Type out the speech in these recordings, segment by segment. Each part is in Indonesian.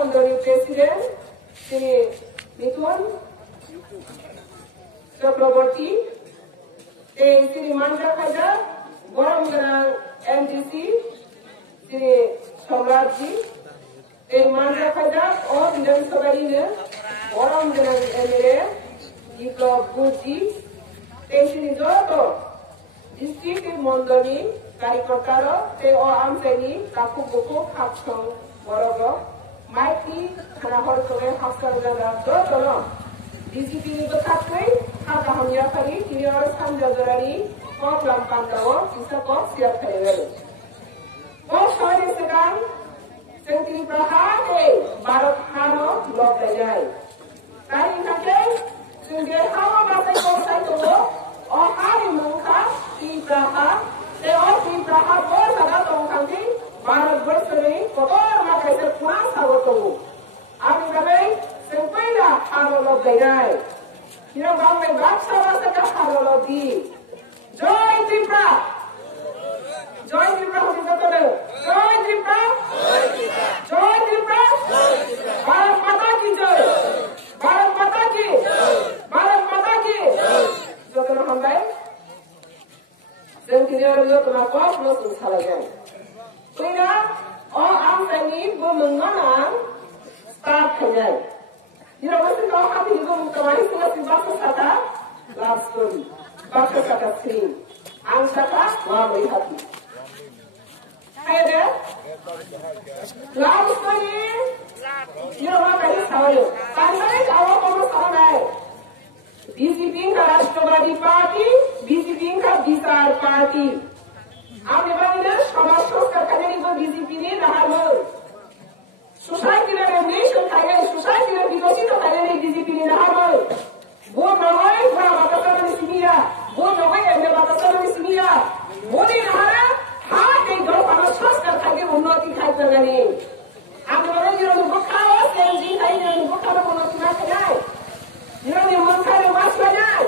Mondoni President, Sri Nitun Chakraborty, Sri Mandra Khaja, Goramganang MDC, Sri Samratji, Mandra Khaja, और विधान सभा ने Goramganang MLA, Biplab Gurji, Sri Joto, District Mondoni, Karikotaro, Te O Amseni, Kaku Buku, Haksong, Morogo, Mikey, Kanahor Kore, Haksong, Joto, DCP Bakakwe, Hakaham Yakari, Kirior Sanjagari, Pop Lampandao, Isako, Siapere. Oh, sorry, Segan, Sentri Prahate, Barat Hano, Lopayai. Kari Kake, Sunge Hawa Basako Saito, or Hari Munka, Praha, they all see Praha, both are not on country, Barat Bursary, Kotor, Makasa, Sawato. Abdulay, Sempena, Haro of the Guy. You know, one way back, Savasaka, Haro of the Joy Tripra. Joy Tripra, Joy Tripra, Joy Tripra, Bharat Mataki Joy, Bharat Mataki, Bharat Mataki. Jotono Hambai, Sentirior Yotona Cosmos in Salagan. Clean up, all Amsani, Bumangana, Start Kanyan. You know, what's it all happy to go to my school in Bakasaka? Love story. Bakasaka screen. Ansaka, wow, very happy. Hey there? Love story? You know what I tell you? Sunday, I walk over Sunday. BJP का राष्ट्रवादी party, BJP का विचार पार्टी. आपने बताया समाज का कल्याण को BJP ने रहा है. सोसाइटी में नेशन खाया, सोसाइटी में विकसित खाया ने BJP ने रहा है. वो नवाई बड़ा बताता नहीं सुनिया, वो नवाई ऐसे बताता नहीं सुनिया. वो नहीं रहा है, हाँ कहीं दो पांच कर खाके उन्नति खाई कर गए. आपने बताया ये लोग खाओ, सेंजी खाई ये लोग खाओ तो उन्नति ना करें. You know, you must have a mask right now.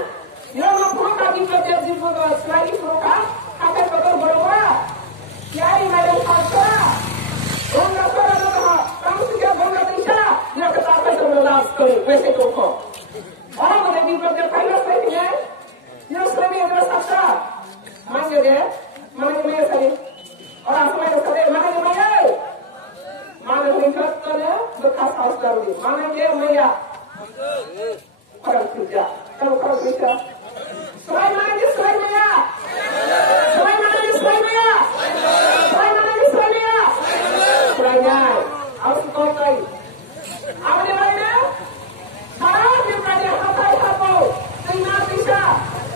You know, you put a big project in for the slightly for a half a couple of hours. Yari, my little pastor. Don't go to the house. Come to get one of the shop. You have to talk to the last story. Where's the cocoa? All of the people of the final setting, eh? You know, so many of us are shop. Man, you're there. Man, you're there. Or I'm going to say, Man, you're there. Man, you're there. The cast house story. Man, you're there. Kalau kerja, kalau kerja, selai mana ni selai maya, selai mana ni selai maya, selai mana ni selai maya, selai nyai, awak kau kai, awak ni mana? Sekarang dia berada hapai hapo, terima bisa,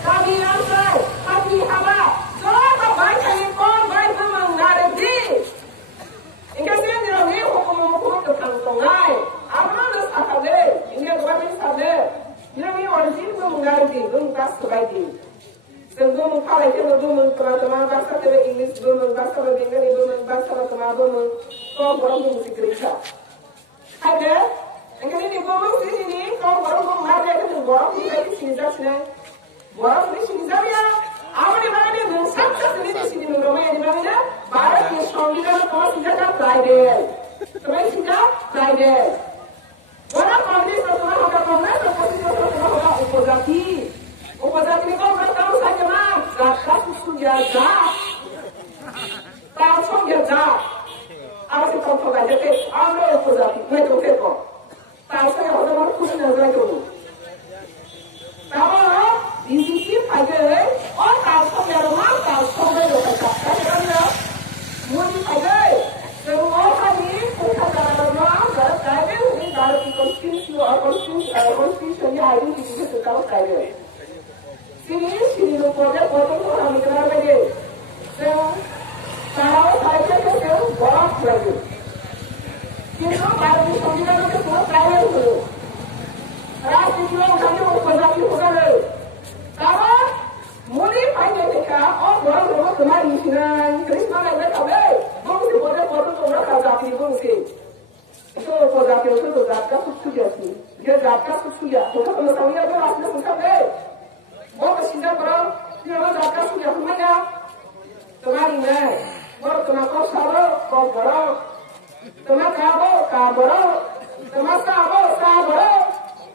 kami ansai, kami haba, semua baik kami pun baik memang ada di. Ingkar saya ni orang ni hukum tentang tongai, apa nak apa deh, ingkar buat ni sahaja. You know, we want to see them Gardi, don't pass the Badi. So, don't call it a woman from the Mabasa, English woman, Bassa, Bengali woman, Bassa, woman, from one of the great shop. Hi there, and can any woman see me from one of them, Margaret and Bob, the lady is just there. Bob, this is area. I want to run in success in the Roman area. Barak is strongly on the course in the Friday. So, I see that Friday. Orang Congress bertuah pada Congress, oposisi bertuah pada oposisi. Oposisi itu bertahu saja mas, zakat sudah zat, tahu zat. Apa sih kau aja ke? Ambil oposisi, mereka kau. Tahu saya orang kurang nazar itu. Tahu BJP aja, oh tahu yang rumah tahu yang lokal. Kan mudi aja. Semua kali kita dalam saya ini dalam constitution ni ada di sini setahun saya. Sini projek orang mikir lagi. Kalau saya tu buat lagi. Kita baru sembilan itu semua saya dulu. Ras itu kami projek itu bukan. Kalau mudi pakai mereka, oh orang kemarin sinan Krisma lagi kami. Bungsi projek orang kerja di bungsi. Itu projek itu zakat sudah sih. Dia zakat sudah. Kalau saya ada asal sudah deh. Mau kesinggah berang, dia zakat sudah semuanya. Kemarin baru kena kau salah, kau berang. Tengah kabo kaboro, tengah sabo saboro,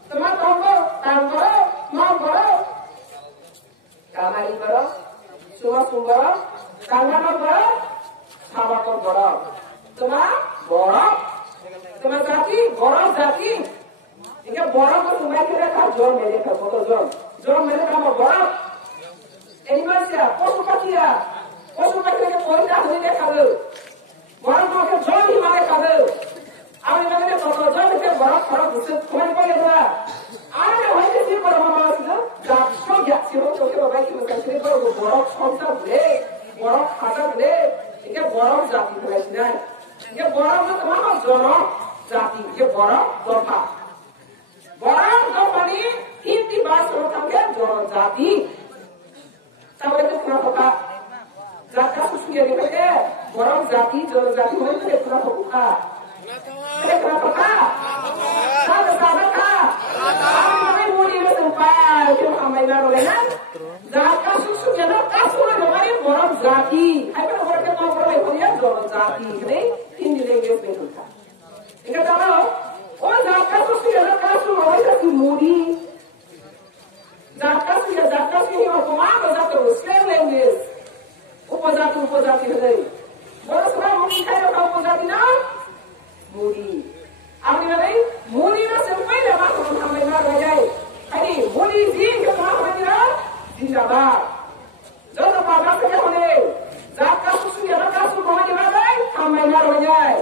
tengah tonggo tanggoro, mamboro. Kamari boro, semua sumboro, tangan boro, sabakor boro. Tengah boro, tengah jati boro jati. Jika boro ko sumai kira ka jom mere ka foto jom mere ka mo boro. Animal siya, posu patia ke pointa honi dekhabe. Boro ko ke jom himare kabe. Ami nagane foto jom ke boro khara buse khone ko yedra. Ami hoite si boro mama sido, ja so ja si ho to ke babai ki mata se boro khomsa bule, boro khata bule. Ike boro jati bule. Ike boro ko tama jono jati, ike boro dopa. Borang company Hindi bahasa orang jono jati. Tahu itu kenapa Pak? Zakat susunya di PT. Borang jati jono jati itu kenapa Pak? Kenapa Pak? Kenapa Pak? Kami muli bersempat kita kami narolenan. Zakat susunya nak kasur dengan borang jati. Apa orang kita ngobrol itu jono jati. Ini Hindi language itu kan. Ingat tahu? Oh zakat susunya nak kasur orang itu muri. Zakat sih hukuman zakat Muslim language. Upazati है। बोलो सुना मुड़ी खाए तो उपजाति ना मुड़ी। आपने बताई मुड़ी ना सिंपल है बात हम ना रह जाए। अरे मुड़ी जी के कहाँ होती ना जिंदाबाद। जो तो बाबा से क्या होने? जाकर सुसु या जाकर सुसु कहाँ जगह जाए? हम ना रह जाए।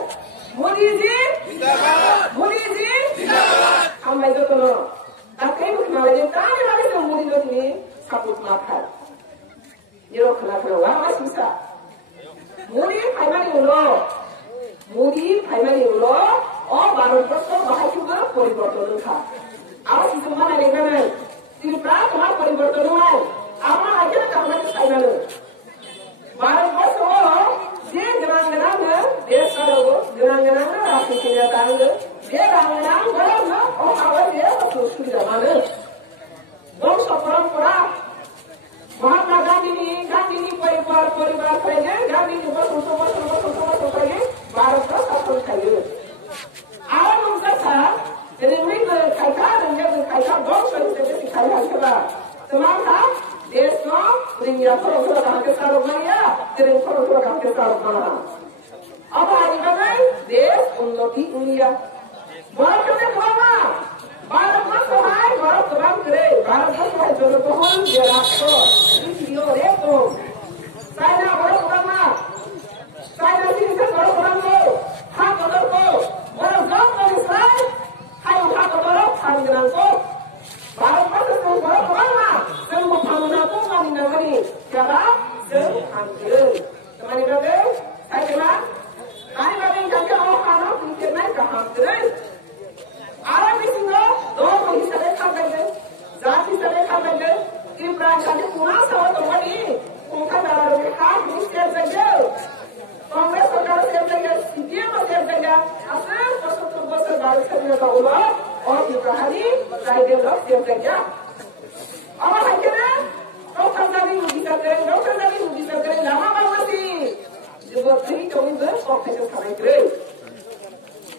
मुड़ी जी जिंदाबाद। मुड़ी जी जिंदाबाद। हम ना जो तो ना कहीं कुछ ना ले ताने वाले से मुड़ी लोग ने सापुत ना खाए। ये लोग खला खला हुआ मैं सुसा मुड़ी फाइमारी उलो और बारों पर तो बाहर चुका परिवर्तन था आप सिस्टम में लेकर मैं तिरपा तुम्हारा परिवर्तन हुआ है आप ना आगे ना काम करते फाइनल बारों पर तो ये जनांगना में देश का लोगो जनांगना में राष्ट्रीय सेना तांग ये जनांगना गलत ना और आवाज़ ये तो सुस्ती जमाने दो परंपरा महात्मा गांधी परिवार करेंगे गांधी जी बस करेंगे भारत का शासन करेंगे आवाज उनका था रेलवे खाइका बहुत तरीके से सिखाया गया तमाम था देश को दुनिया थोड़ा कहाँ के साथ बनाया तेरे थोड़ा कहाँ के साथ बना अब आएगा भाई देश उन्नति दुनिया भारत में बोलना भारत में सहाय भारत काम करे भारत में सहाय जो तो हम ये राष्ट्र इसी और एक तो साइना बड़ा करना साइना से इसे बड़ा करना हाँ कदर को बड़ा जब कर इसराइल हाँ उठा कदर खान गिरान को भारत में से बड़ा करना सब वो भावना को मानी न करी क्या बात सब खान गिरे तुम्हारी बातें साइना आने बातें क्या हो खाना पीछे में कहाँ गिरे आराम से सुनो दो महीने से खा गए जाति से खा गए इन प्रांतों में पूरा सब तो बड़ी उनका दारा में हाथ मिस कर देंगे कांग्रेस सरकार से देंगे सीपीएम से देंगे असर बस बारिश करने का उला और ये कहानी राइडर लोग से देंगे अब है क्या तो कंदारी मुझे करें लामा बाबूसी जो वो थी तो इधर ऑफिस खड़े करे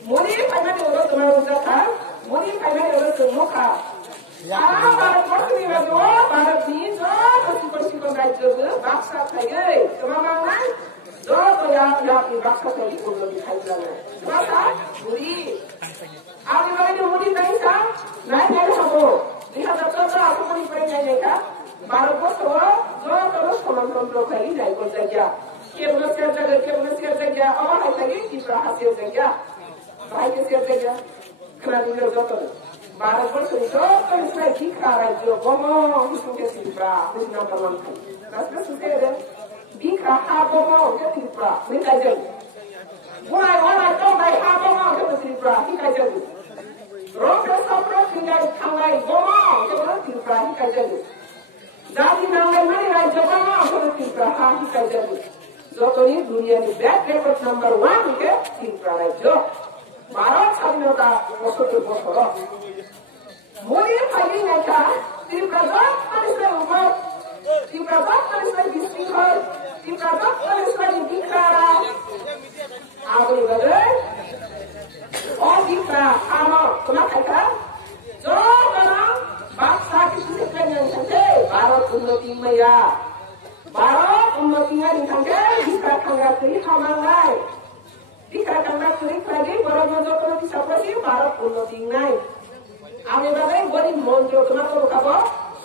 मोदी फाइनली वो तुम्हारा उनका था मोदी फाइनली वो तुम का यहाँ भारत वर्ष में जो भारत की जो पश्चिम बंगाल जो बाक्सा था ये तुम्हारा नाम जो तो यहाँ की बाक्सा था ये उन लोग दिखाई दे रहे हैं तुम्हारा मोदी आगे वाले जो मोदी नहीं था नहीं नहीं हमको लिखा जब तक आपको मोदी पड़े नहीं का भारत वर्ष वो जो तो समान लोग कहीं नहीं कर सकता केवल से जगह और है लगी कि प्रहासियों जगह भाई के सिर पे क्या खड़ा दिया जाता है भारत वर्ष में तो इसमें ठीक आ रहा है जो बोमो इसको के सिर पर कुछ ना करना है रास्ते सुनते हैं बिखरा हा बोमो के सिर पर नहीं कर जाए वाला तो भाई हा बोमो के सिर पर नहीं कर जाए रोड पे सब लोग फिंगर खांगाई बोमो के सिर पर नहीं कर जाए जाति नाम में नहीं राज्य बोमो के सिर पर हा नहीं कर जाए जो तो ये दुनिया की बैक रिकॉर्ड नंबर 1 के सिर पर है जो भारत स्वाधीनता वर्षों के वर्षों मोदी फाइलिंग है क्या तीव्रता परिश्रम ऊपर तीव्रता परिश्रम डिस्ट्रिक्ट तीव्रता परिश्रम इंडिकारा आगे बढ़े unnati maya. Barat unnati hari tangga bisa tangga kiri hamangai. Bisa tangga kiri lagi barat monjo kono bisa pasti barat unnati nai. Ame bagai gori monjo kono kono kabo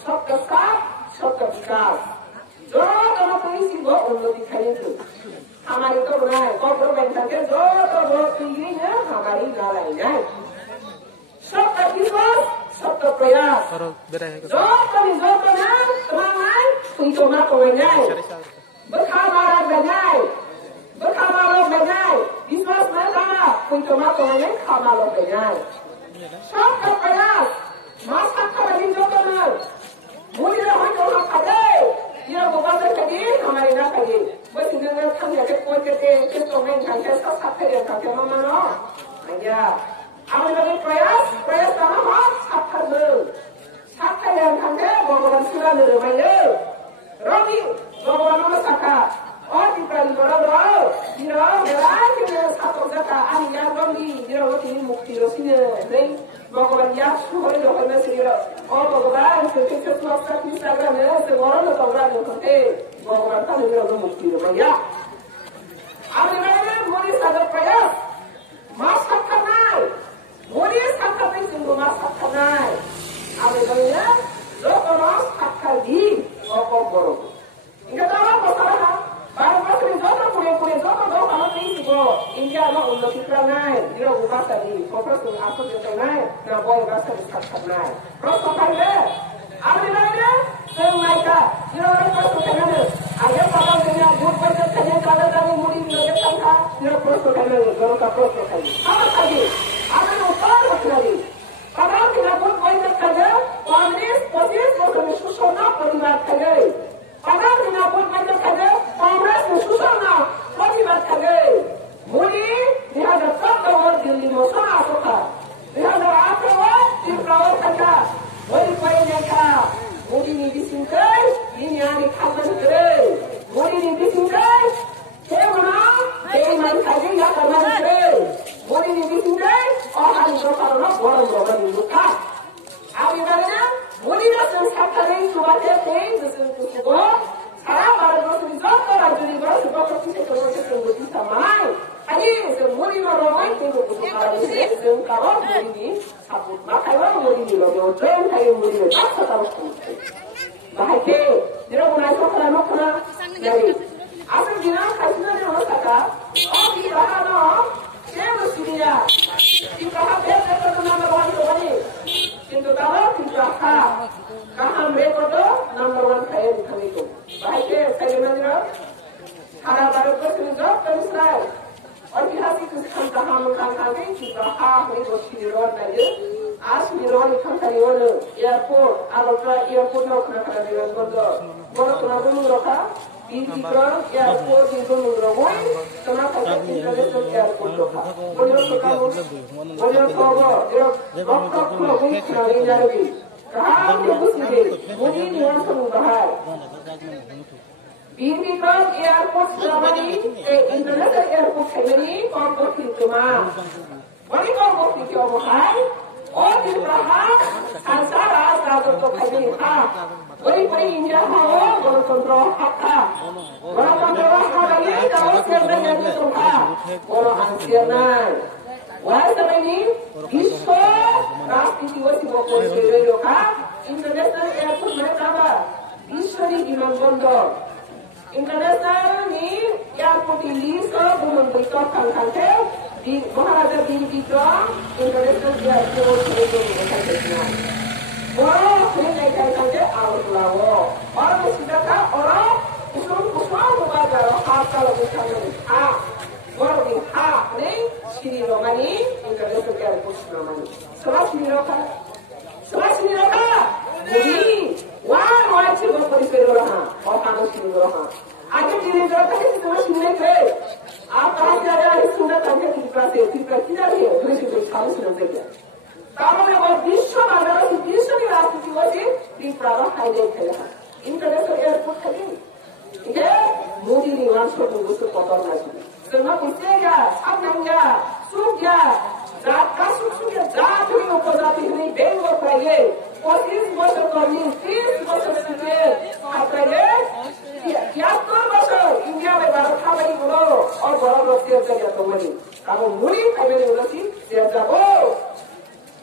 sabka sab sabka vikas. Jo kono kiri sibo unnati kali tu. हमारी तो बनाए corporate bank के जो तो बहुत टीवी है हमारी नालाई है सब का विश्वास सब का प्रयास जो कभी जो तो ना तुम्हारा कोई तो ना कोई नहीं berkhamaran banyak विश्वास में लगा कोई तो ना कोई नहीं खमालो banyak सब का प्रयास मास्क का बनी जो तो ना मुझे हम तो हम खाते ये वो बात कभी हमारी ना कभी बस इन्हें हम ये कोई के तो मैं खाते सब खाते हैं खाते मामा ना आया अब लोग प्रयास करना हो खाते हैं खाते भगवान सुना ले रहे हैं रोटी भगवान में साका और दिपाली बड़ा बड़ा ये मेरा कि मैं सातो जाता आनी यार बंदी ये रोटी मुक्ति रोटी नहीं भगवान यार सुबह लोग में से ये और भगवान से तो आप सब इस तरह में से वरण तो वरण करते भगवान का मेरा तो मुक्ति है भैया अब मेरे मोदी सागर प्रयास मास्क करना है मोदी सागर पे जिनको मास्क करना है अब भैया जो मास्क कर दी और करो इनका तो बसारा बार बार जो तो पूरे जो तो दो काम नहीं सिको इनका ना उन्नति करना है ये उबास करी फोकस आपको देना है ना वो उबास करना है प्रोत्साहन करना है अब मेरे Sengaja, dia orang masuk ke mana? Ada orang yang buat kerja kerja kalau kamu mudi kerja kerja, dia masuk ke mana? Kalau kamu masuk ke mana? Apa lagi? Apa upah lagi? Kalau kita buat kerja kerja, Congress posisi macam susana pembuat kerja. Kalau kita buat kerja kerja, Congress susana pembuat kerja. Mudi dia ada tak tahu Delhi masuk apa? Dia ada apa? Dia tahu kerja. Mudi punya kerja. Mudi ni disingkai, ini yang dikatakan keren. Mudi ni disingkai, mana saja yang kamu keren. Mudi ni disingkai, orang itu kalau orang itu tak. Apa yang Mudi dah sensak keren, suatu keren, sesuatu sebuah. Sekarang baru masuk di zona rajin baru sebuah keputusan sungguh samai. Ani Mudi orang itu bukan kalau Mudi ni sabut. Makanya Mudi ni logo trend kayak Mudi ni tak tahu. Bahaya, dia mulai sekolah nak kena jadi. Asal dia kasihnya dia orang kata, oh kita ada, saya mesti dia. Kita ada betul number one tu ni. কিন্তু তারা কিন্তু আশা কাহাম record number 1 খায় খালি তো ভাইকে খাইলে মন্দির সারা ভারত বর্ষে জব করেছিলেন ঐতিহাসিক স্থান কাহাম কাহামে কিন্তু আশা হয়ে বসে রোড নাই আজ নিরোন খালি হলো এয়ারপোর্ট আলোটা এয়ারপোর্ট না ওখানে খালি বন্ধ বড় তোমরা বন্ধ রাখা বিদ্যুৎ এয়ারপোর্ট কিন্তু রোবই তোমরা খালি ইন্টারন্যাশনাল এয়ারপোর্ট রাখা বড় সকাল বড় খবর রক্ত খুবই খালি যাবে কাহাম বুঝিয়ে মুনি নিয়ন্ত্রণ বাহার বিদ্যুৎ এয়ারপোর্ট সামনে ইন্টারন্যাশনাল এয়ারপোর্ট সামনে কমপক্ষে তোমার বড় কমপক্ষে কি অবহার और जिस प्रकार संसार राजतंत्र खड़ी था वही वही इंडिया हो गणतंत्र था गणतंत्र हमारे देश के नेतृत्व था और अंशियान वह समय में विश्व राष्ट्रीय दिवस को सेलिब्रेट का इंटरनेशनल एयरपोर्ट में था विश्वरी विमानबंदर इंटरनेशनल में एयरपोर्ट लिस्ट बुमंत्री का कंकांते di Maharaja Bintitra International Airport itu dikatakan. Orang sering kata awal lawo. Orang mesti orang usul mengajar kalau misalnya orang ni ni sini romani International Airport romani. Sini roka. Jadi wah cuba periksa orang. Orang sini orang. Agar diri kita kita sini ke. आप कहाँ से आया इस सुंदर तंगे त्रिपुरा किधर है दूसरी कोई साल से नजर क्या तारों में वो विश्व बाजार की विश्व की राजनीति वैसे त्रिपुरा का हाईलाइट है इंटरनेशनल एयरपोर्ट है ये मोदी निवास को उसको पकड़ ना चाहिए तो ना पूछेगा अब नंगा सूख गया जात का सूख गया जात हुई उपजाति हुई बेंगोर पाइए 25 वर्ष करनी 30 वर्ष से 5에 올라지 제자고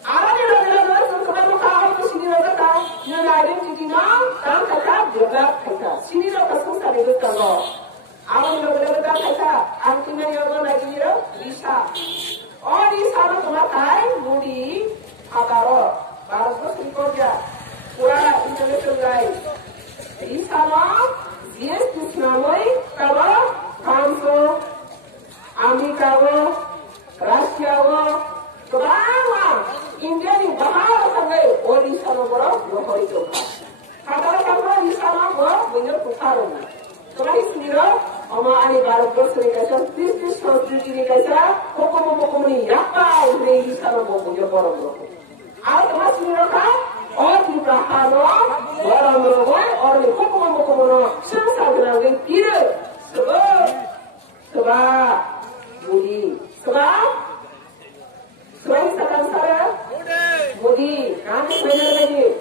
아라니라는 좀 그만 가고 신이라다 이런 아이덴티티나 다음 칼타 여자 칼타 신이라고 성사를 듣다고 아라니라고 그러다 칼타 안티면 여러 나기로 리사 리사로 그만 다 무리 하다로 말아서 슬퍼자 우라 인터넷을 가이 리사나 예스 나머이 가봐 감소 아메리카고 러시아고 그방아 인디언이 바하로 상가에 어디서는 뭐라 요허리 좀 가다가 상가 이사나 뭐 문여 부파로 그만 있으니라 어머 아니 바로 그렇으니까 티스 소주지니까 코코모코모니 약바 우리 이사나 뭐 문여 벌어먹어 그만 있으니라 어디 바하로 벌어먹어 어디 코코모코모노 신사들하고 비를 그봐 무디 그봐 Tuhan sedang saya, Modi, kami benar lagi.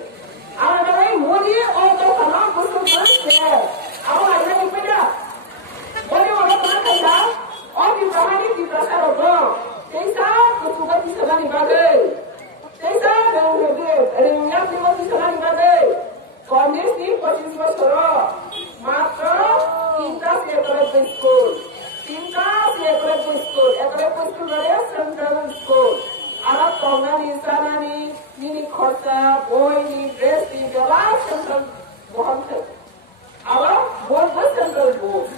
Awak lagi Modi, orang sama busuk bersih. Awak lagi beda. Modi orang mana kaya? Orang di bahari di pasar orang. Desa busuk di sana di bagai. Desa dengan di sana di bagai. Kondisi ni posisi bersorok. Maka kita sekolah school. Kita sekolah school. Sekolah school ada central school. Anak kongan istana ni, ni khorsa, boy ni, dress ni, jalan central bohong tu. Awak bohong central bohong.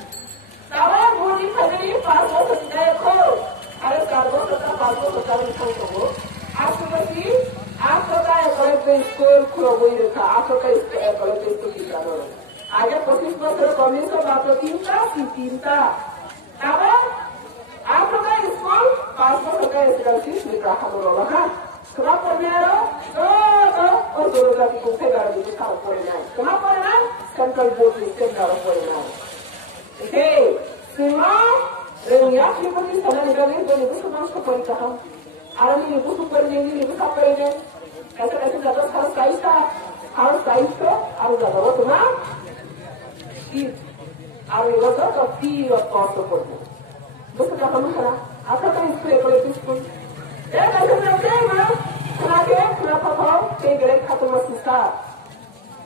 Awak bohong ni kali ni pasal sesuatu ko. Ada karbo sesuatu pasal sesuatu ni kau. Aku beri, aku dah sekolah school kurang itu. Aku sekolah school kita orang. Aja posisi pasal komunis atau tinta. Awak aku dah school pasal sesuatu ni berapa orang kan? Kenapa mereka? Orang lagi kumpul dalam itu kau boleh. Kenapa nak? Central board system dalam boleh. Okay, semua yang seperti sana ni dalam itu semua super kah? Alam ini super ni, ini super ni. Kata dapat harus size tu, harus dapat tu na. Harus dapat tu fee of cost tu. Betul tak kamu sana? Apa kan school? Kenapa kau tegak kata masih sah?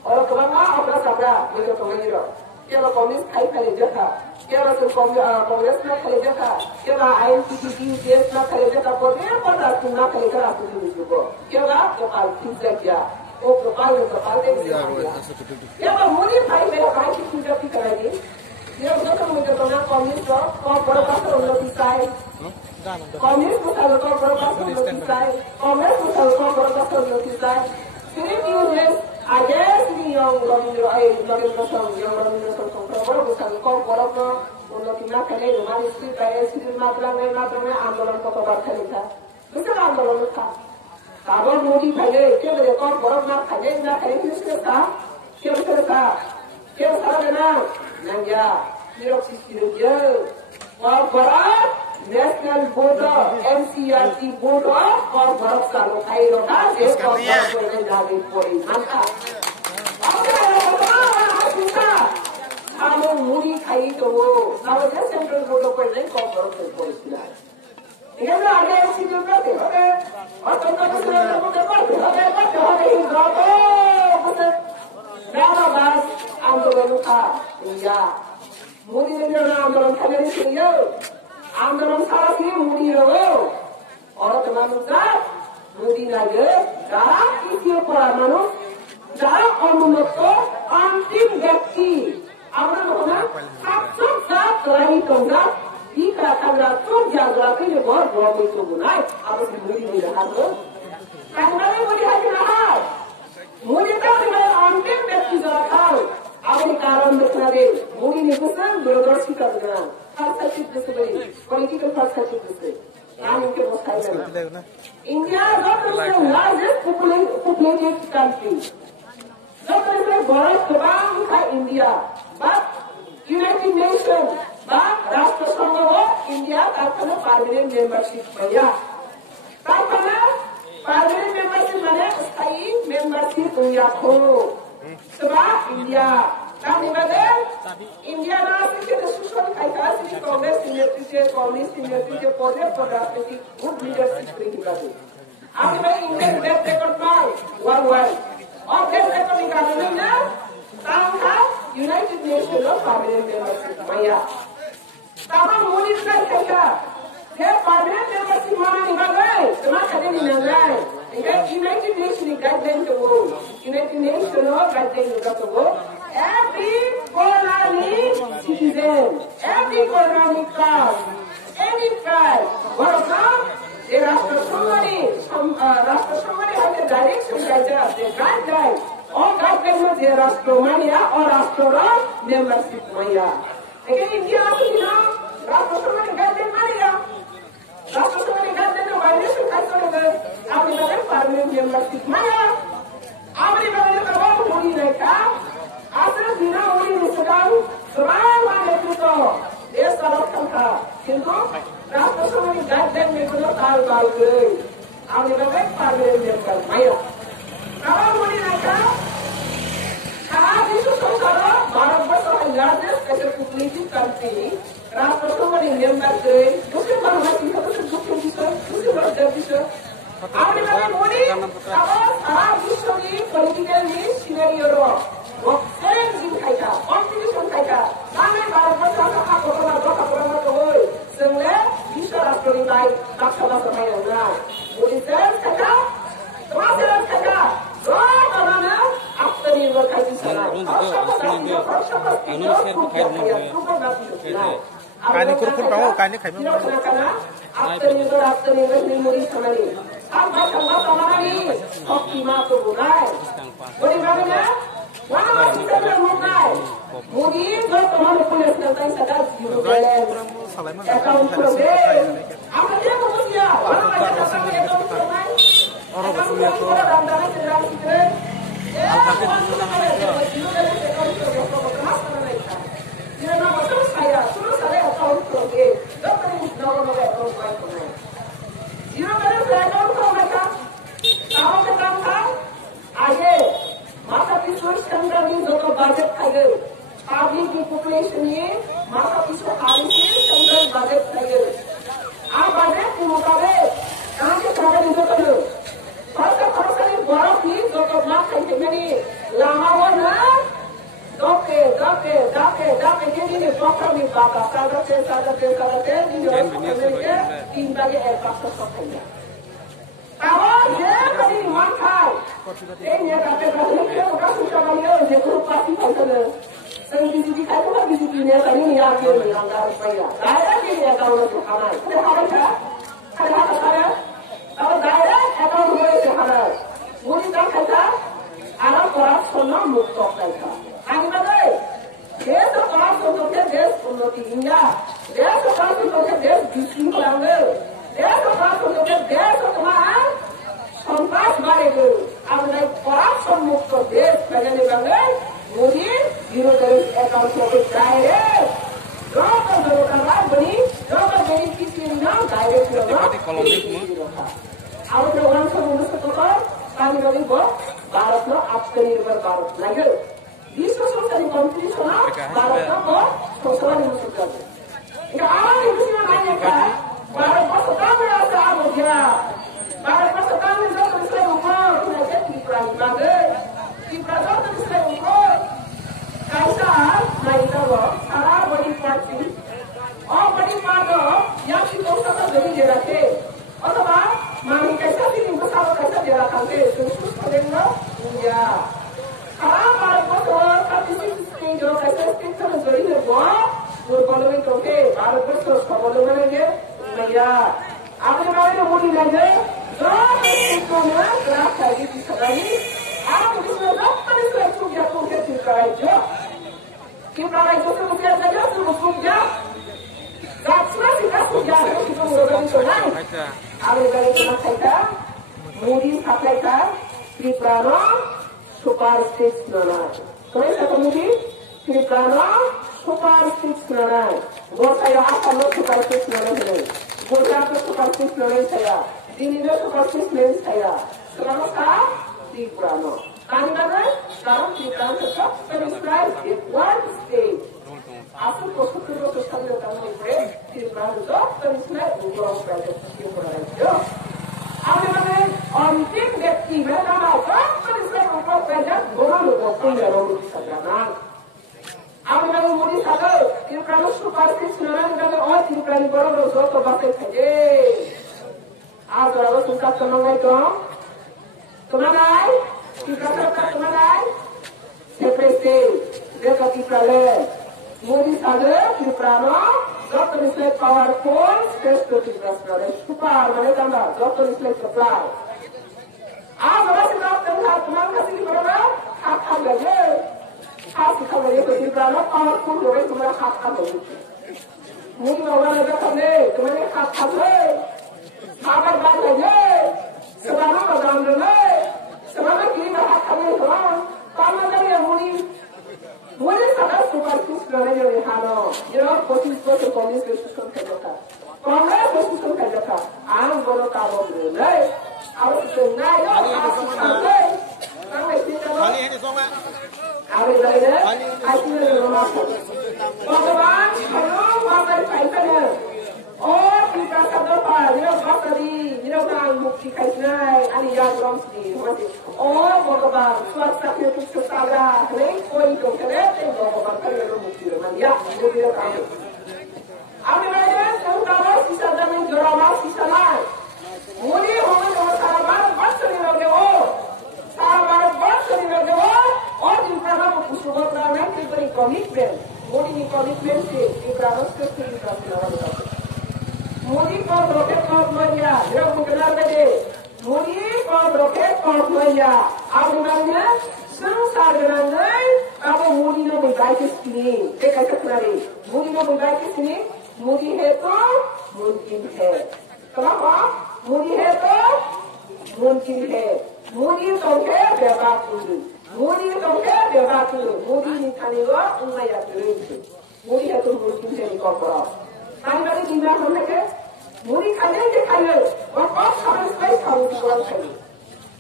Orang kemana? Orang sabda, mereka kemana? Kalau komunis kali jaka, kalau komunis nak kali jaka, kalau INTT DS nak kali jaka, boleh pada tu nak kali jaka tu juga. Kalau kapal tidak dia, kapal dia. Kalau mudi kali mereka kali tidak kita lagi. Dia bukan menjadi komunis tu, kau berapa orang disai? Komunis bukan kau berapa orang disai? Komunis bukan kau berapa orang disai? Sini news aja sini yang orang kau bukan kau berapa orang tidak kali rumah istri kaya istri matram andolan kau berapa kita? Bukan andolan kita. Kalau mudi kali, kita kau berapa kali nak kali kita? Kita sekarang nangya, birokrasi dia, korporat, national board, MCRT board, korporat kalau kaya orang, dia korporat boleh jadi polis. Maka, kita, kamu muri kaya tu, kalau dia central board boleh korporat polis lah. Ini ada MCRT juga tu, okay? Atau kita sudah boleh betul. Nama bas आंदोलन का या मोदी ने जो आंदोलन करने के लिए आंदोलन सारा ही मोदी रहो और कमानुसा मोदी ना जो जरा किसी पर मानो जरा अनुमतो अंतिम व्यक्ति अपना होना सब कराई कौना इकरा कमरा तुम जागरा के लिए बहुत बड़ा कोई तो गुनाह अब उस मोदी ने रहा तो कहना नहीं मोदी है ना मोदी का अंतिम व्यक्ति जरा खाओ Awak karam berkenaan mungkin itu kan berdasarkan kerana perspektif tersebut, political perspective tersebut. Yang mungkin mustahil. India is the largest populated country. Not only border kebang India, but United Nations, but Rashtra Sangha India takkan permanent membership bayar. Takkan permanent membership mana? Stay membership dunia ko. Sebab India, kami bagai India nasi kita susun kaitan sini Congress senior teacher, Communist senior teacher, पौधे पर राजनीतिक good leadership bring करते। आपके भाई Indian death record पर worldwide और death record निकालने में तांगा United Nations of Permanent Membership माया। तांगा मोदी सरकार क्या? ये permanent membership माना निकाले, तुम्हारे कदम निकाले। United Nations guideline to go, United Nations guideline to go. Every colony citizen, every colony class, any tribe, there are so many have the direction guidelines, the guidelines. All guidelines there are so many or Astora membership maya. Again, India, you know, so many guidelines maya. So many guidelines violation guidelines. After the permanent membership maya. After the membership maya. After Dina Uri Sudan, Suran Manetuto, there's a lot of Kanta, Hindu, Rasta so many goddamn people of all about good. I'll never make Parliament member, Maya. Now, what is that? This is so sorrow, Marabas of the largest special completing country, Rasta so many members, look at what you have to look at this one, look at what that is. I'll never make money, political scenario. Competition kaita. Kami baru bersama aku pernah koi. Sehingga bisa rakyat baik tak salah sama yang lain. Ulisan kaita, terus kaita. Doa mana? Apa ni berkait sana? Kani kurupun kamu, kani kami. Apa ni memori sana ni? Apa sama ni? Hoki matu bukan. Boleh mana? Wah, kita bermukai. Mungkin kalau teman punya tentang sadar juru bela. Account program. Apa dia maksudnya? Orang macam apa yang account program? Orang maksudnya tu. Masa pisau sekarang ni jauh budget kaya. Public की population ये masa pisau hari ni sekarang budget kaya. आप budget की मुकाबले कहाँ से कहाँ ni jauh kaya. Pasal ni borok ni jauh mak kaya ni lama wana. Doke jadi ni program ni bapa. Sada ni jauh kaya ni bagi pasal kaya. Awak dia kali makan. Ini kata dia orang suka beliau dia guru pasti pasal. Sendiri kalau tak bisa ni kali ni akhir ni anggar saya. Saya dia tahu tu kanan. Ada. Kalau saya akan boleh sekarang. Mungkin tak kata. Ada orang semua mukto kata. Angin ada. Dia tu orang semua dia unnati India. Dia tu orang semua dia bising langgar. Dia tu orang semua dia semua संपास बारेगु आपने corruption मुक्त देश बजाने वाले Modi zero tolerance account को डायरेक्ट जो करना बनी जो बनी किसी ना डायरेक्ट करना आप लोगों को मुझसे तो कहानी बनी वो भारत में आत्मनिर्भर भारत लगे विश्व सरकारी कंपनी ना भारत में वो सोशल निवेश करते इनका आवाज इसमें नहीं है भारत को सरकार में ऐसा हो गया भारत को सरकार में जो दूसरे ऊपर उन्हें किपरा निकाले किपरा जो दूसरे ऊपर कैसा नहीं तो वो सारा बड़ी पार्टी और बड़ी पार्टी यहाँ की दोस्तों का जरूरी दे रखे और तो बात मानी कैसा भी इनको सारा कैसा दे रखा है तो उसको करेंगे इंडिया खराब भारत को तो किसी स्टेट जो कैसे स्टेट का जरूरी है वो बोलोगे तो के भारत को तो बोलोगे ये भैया आपने बारे में बोली लगे जो इसको ना ग्राफ चाहिए किसी आप इसमें लोग पर इसको चुप जाओ के चुप कराए जो क्यों कराए जो तुम क्या लगे तुम चुप जाओ गाछना सीधा चुप जाओ कि तुम लोग तो नहीं आपने कहे कि मत खाइता मूडी खाइता त्रिपुरा सुपर स्टिक्स ना तो ऐसा तो मूडी त्रिपुरा सुपर स्टिक्स ना वो सारा आप लोग सुपर स्टिक्स ना नहीं Gujarat itu persis lain saya, di India itu persis lain saya. Selama sekarang di Purano. Kami mana? Sekarang di Purano tetap terinspirasi one state. Asal kotor sambil kamu break, tidak ada terusnya urang belajar skill belajar. Apa namanya? Antik व्यक्ति mereka apa? Terusnya urang belajar orang lokal yang orang sekarang. Apa namanya mudi satu? Ini kalau superstis orang kalau orang ini kalau orang orang tu baca saja. Apa orang suka kenal itu? Kemana? Kita kemana? Seperti dia kaki kalian. Mudi saja di prana, dokter islet powerful, stress to fitness knowledge. Super, mana tanda, dokter islet supply. Berapa sih dokter hat, mana kasih di prana? Hat lagi, hat lagi tu di prana powerful, orang cuma hat lagi. Mudi orang ada kene, kemana hat lagi, sabar lagi, sebenarnya badan lagi, sebenarnya kita hat lagi orang, kamu ada yang mudi. Mudi sangat superstis orang yang halo, posisi police station kerja. Kongres station kerja. Golo kabo boleh. Awak sengaja asal kerja. Kami tidak. Kali ini semua. Awak dah. Asyik rumah. Bagaimana? Kalau bagai kaitannya. Oh, kita sadar pak. Bakari, kan bukti kaitnya. Ani yang orang sini. Oh, bagaimana? Swasta itu susah. Koi itu kereta. Bagaimana kerja bukti ya? Bukti kamu. Apa namanya? Terutama sisa dan drama sisa lain. Mudi orang orang sahabat bahasa ni lagi sahabat bahasa ni lagi orang di mana berkusubat ramai diberi komitmen. Mudi ni komitmen si di mana sesuatu di mana. Mudi kau roket kau manja, dia bukan lagi. Mudi kau roket kau manja. Apa namanya? Sengsara dengan kamu mudi no berbaik sini. Dekat sekali. Mudi no berbaik sini. Mudi itu mungkin है. Kenapa? Mudi itu mungkin है. Mudi itu berbatu. Mudi itu berbatu. Mudi ni kaniwa umaya terus. Mudi itu mungkin है korporat. Kali di mana mereka? Mudi kalian ke kalian. Bapak harus baik kamu jual kali.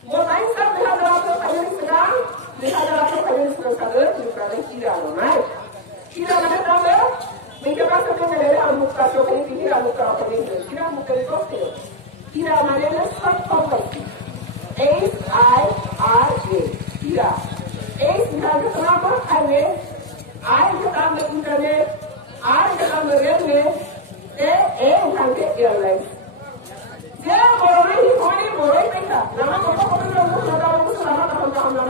Bukan saya lihat dalam kalian sedang. Lihat dalam kalian sedang juga tidak ramai. Tidak ada tambah. Mereka pasal kenal muka sokong tidak muka apa ni? Tidak muka itu. Tidak mana subcomplexity. HIRA. Tidak. H kita kenapa? Highway. I kita ambil internet. I kita ambil railway. A kita ambil airline. Dia orang ini boleh kita. Nama kotor nama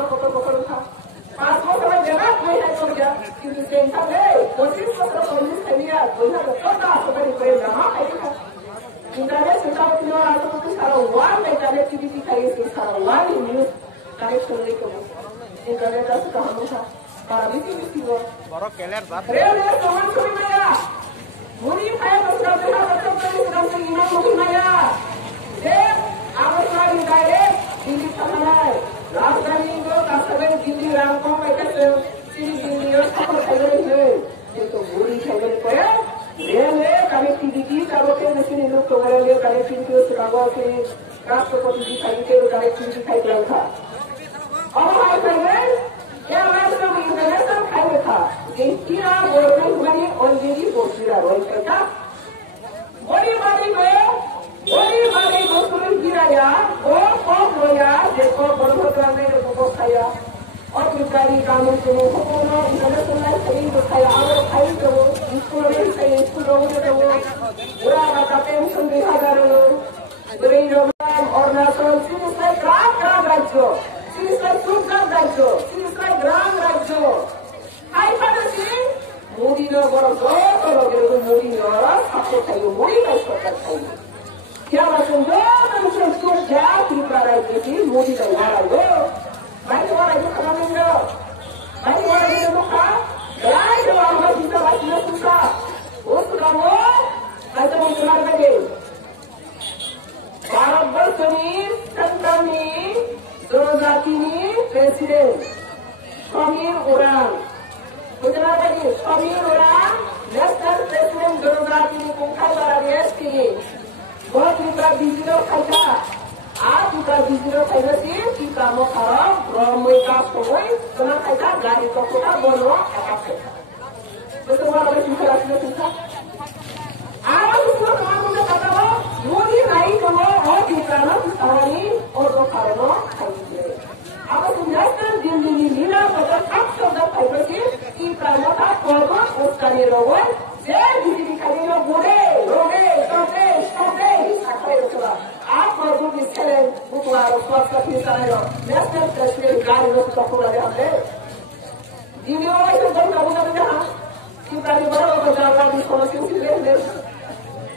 kotor. Pasport sama jangan boleh kerja. Ini sentra deh. Posisi kotor polis saya. Boleh kerja seperti kerja. Apa? Internet sudah punya atau mungkin sekarang one internet TV kaya sekarang one news connection ni kamu. Internet dah sudah hampa. Para mesti go. Baru kelar dah. Real teman kami maya. Mudi saya sudah betul sudah ina mudi maya. Deh, awak lagi direct ini sampai. Last time itu customer Dili Ramko mereka sini Dili apa saya ini. Itu mudi saya berapa? Real connectivity kalau kita sini look over real connectivity sekarang ke kasus posisi kali itu connectivity kali berapa? Orang saya ya macam internet kali apa? Kira orang kembali already posisi orang kita. Body bosku kira ya, oh ya, देखो बड़ों ने देखो खाया और बिकारी कानून को हुकुमों इंटरनेशनल खरीद खाया और खाई तो स्कूल में से स्कूलों में तो पूरा का पेंशन 2000 ग्रेड और नेशनल सिस्टम ग्राम राज्य सिस्टम सुपर राज्य सिस्टम ग्राम राज्य हाई पद्धति मोदी ने बड़ा गौरव मोदी ने आपको चाहिए मोदी का सरकार चाहिए क्या मतलब जो उसको जात प्रिपेयर है मोदी का वाला वो Baik orang itu kemana enggak? Baik orang itu luka. Baik orang itu kita baca susah. Oh kamu, kita mau keluar lagi. Barabar ini, tentang ini, Dorozati ini, presiden. Samir orang. Keluar lagi, Samir orang. National President Dorozati ini kungkai barang ini. Buat kita bisnis kerja. आप उनका बिजनेस कैसे थी कि कामों खराब रोमों का कोई तो ना कैसा गाड़ी को कोटा बोलो आप betul orang sudah susah. Awak semua kamu dah kata lo, mudi naik kamu, oh kita nak tawari, oh do karena kamu. Awak sudah di lina pada tak sudah kayak sih, kita nak korban ustani lawan, jadi di kali lo boleh, sampai, apa itu lah. Apa tu misalnya buku harus kuasa misalnya, nasional presiden gari lo sudah pula dia ambil. Jadi orang itu baru kamu nak dah, kita ni baru berjalan di solusi sendiri.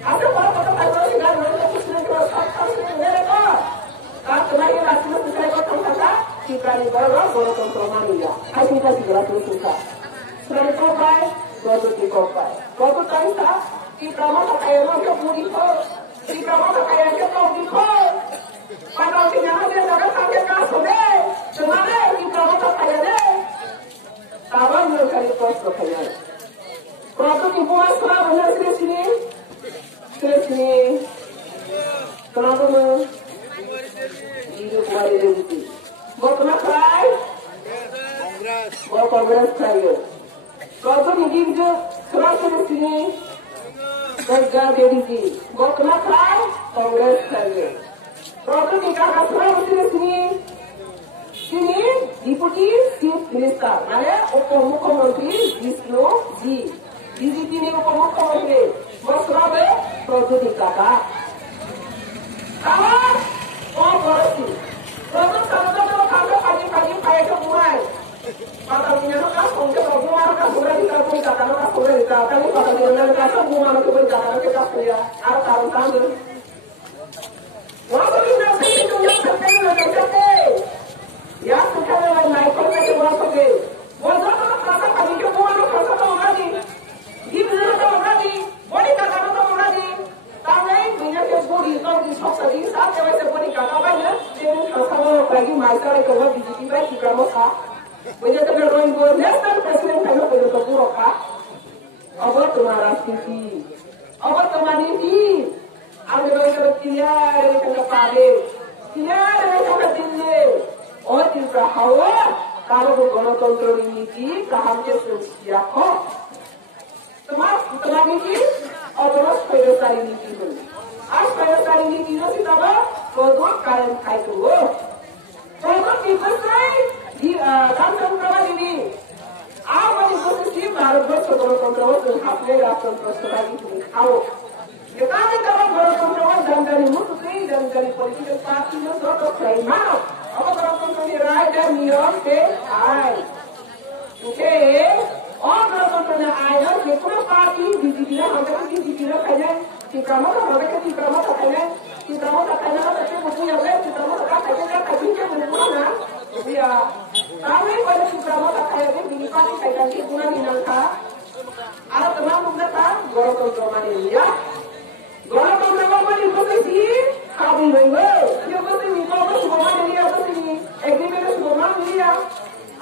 Ada apa-apa kalau tidak ada kesulitan kalau mereka tak kembali lagi selesai kota kita di bawah kontrol manusia. Kita segera susah. Sudah dikopai, baru dikopai. Baru kita kita mau kaya macam buriko, kita mau kaya macam buriko. Kalau kita ada orang kaya kasone, semana kita mau kaya deh. Kawan yang kali pos kaya. Kalau ibu asal benar sini. Sini, kenapa mu? Hidup hari ini. Mau kenapa? Mau kongres saya. Kau tu hidup je, kenapa di sini? Kerja jadi sini. Mau kenapa? Kongres saya. Kau tu nikah kasar di sini. Sini, Deputy Chief Minister. Mana? Upamukhamantri Vishnu Ji. DGP ni Upamukhamantri. Masrabe produk kata. Kawan, oh korupsi. Produk kalau pagi kayak kemulai. Pada punya nak songke bunga nak sudah dikasih kata nak sudah dikasih. Kalau pada punya nak bunga nak sudah dikasih kita punya. Ada tahun tahun. Waktu ini nak itu yang terpenting nak terpenting. Ya sekarang naik kau nak buat apa? Buat apa? Kata pagi bunga nak kata tahu lagi. Ibu nak tahu lagi. Bodi kata tahu lagi. Tangan punya bodi kau di sok di saat kita bodi kata apa ya? Jadi kalau pagi masker kalau di sini baik kita mau punya terlalu banyak nasional presiden kalau punya terburuk apa तुम्हारा स्थिति अब तुम्हारी थी अब लोग कियार के पाले कियार के दिल्ली और तीसरा हवा kalau गणतंत्र नीति कहाँ के सुरक्षा हो तुम्हारी नीति और तुम्हारा स्वयंकारी नीति बनी आज स्वयंकारी नीति जो थी तब वो दो कारण खाए तो वो people say गणतंत्र ini apa itu sih baru berkontrol hafle rakyat sebagai itu tahu kita kalau berkontrol dan dari musuh dan dari politik parti itu sudah terima apa berkontrol di raja New ke ai oke और berkontrol ayah kita parti di sini ada di sini kayaknya kita mau kayaknya tapi buku yang lain kita mau kayaknya ya kami pada kita mau kayaknya di pagi kayak di bulan ini ada teman mereka gorontalo mania gorontalo mania posisi kami dengar dia posisi kalau semua mania posisi agreement semua mania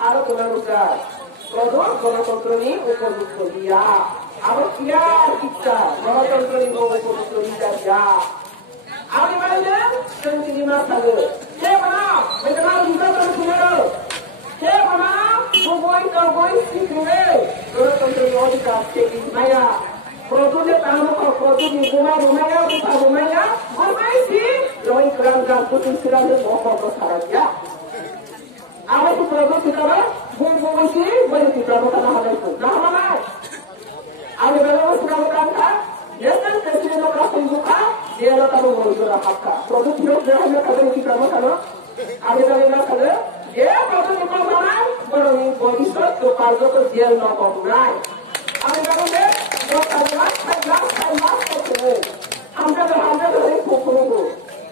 ada teman mereka gorontalo ini untuk dia apa kita gorontalo ini untuk dia apa mana dan terima kasih siapa mereka juga terus siapa Boy sikre gorontalo ini dikasih maya produknya tamu kalau produk di rumah sih loin kerangka putih serangga mau sahaja apa itu produk kita Boy sih boleh kita bukan hal itu nah mana ada berapa sudah berangkat ya kan presiden orang buka dia lah tahu mau jual apa produk hidup dia hanya kalau kita makan ada berapa kalau dia produk itu mana baru body shot to cargo to jail no popular ada berapa deh kalau last itu anda dari pokoknya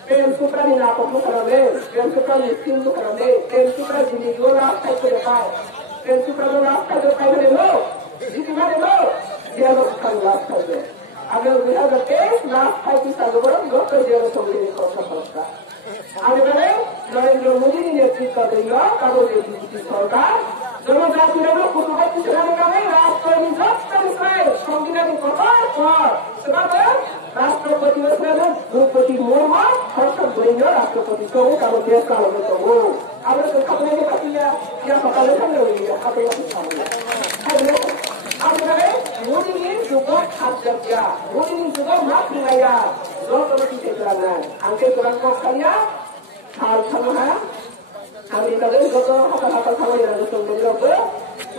pen suka ni nak pokok kerana pen suka ni skin tu kerana pen suka jadi orang itu depan pen suka orang itu depan lo jadi mana lo dia bukan last itu अगर बिना करके last five की सालों में कर दिया तो मेरे को सफलता आगे बढ़े नरेंद्र मोदी ने नेतृत्व देगा करो देगी सरकार दोनों जाति लोगों को सुबह की चलाने का नहीं राष्ट्र में जब तक इसमें संविधान की पकड़ पर sebab राष्ट्रपति वैसे द्रौपदी मुर्मू हर्ष बनेगा राष्ट्रपति को kalau dia kalau betul अब तो खपने के पति या पता नहीं चल रही है apa yang 아무래 우리는 주고 합작자 우리는 주고 막히나야 너도 기대들었나 안게 그런 거 하냐 잘 참아 아메리카는 그것도 하다 상황이라는 것도 내려고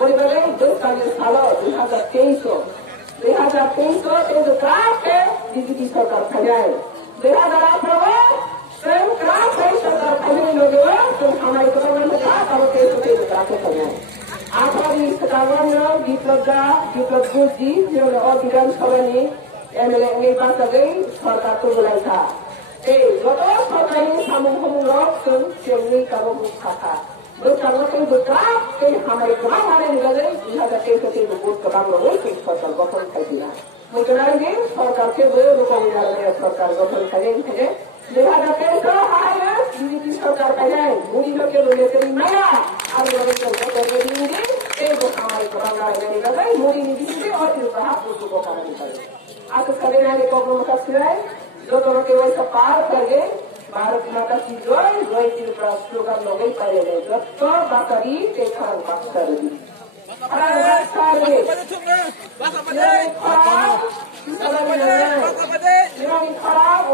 우리들은 몇 가지 살아 의하자 페이소 때도 까게 디지털 सरकार फैलाए बेहतर आप लोगों स्वयं क्रांत है सरकार फैलाने लोगों तो हमारी गवर्नमेंट का अब देश के विकास फैलाए आखिरी सतावन विप्लव बुद्धि जो और विधानसभानी एमएलए ने बात गई सरकार को बुलाई था गतो सरकारी सामूहिक सुन चेंगी करो मुखाता बेचारों के विकास के हमारे ग्राम वाले निकले यहाँ जाके सभी लोग कबाब लोगों के फसल गठन कर दिया मुझे सरकार के वे लोगों ने सरकार गठन करेंगे लिहाजा के तो हाय बीजेपी सरकार करें मुझे लोग के लोग के नया अब लोग के लोग के देंगे एक हमारे ग्राम वाले निकले मुझे निकले और फिर कहा उसको को कारण निकले आप करें ना लेको मुझे सिवाय जो तो के वैसा पार करेंगे भारत माता की जय की स्लोगन लोग ही पढ़े तो बाकरी के खरन पास कर दी खराब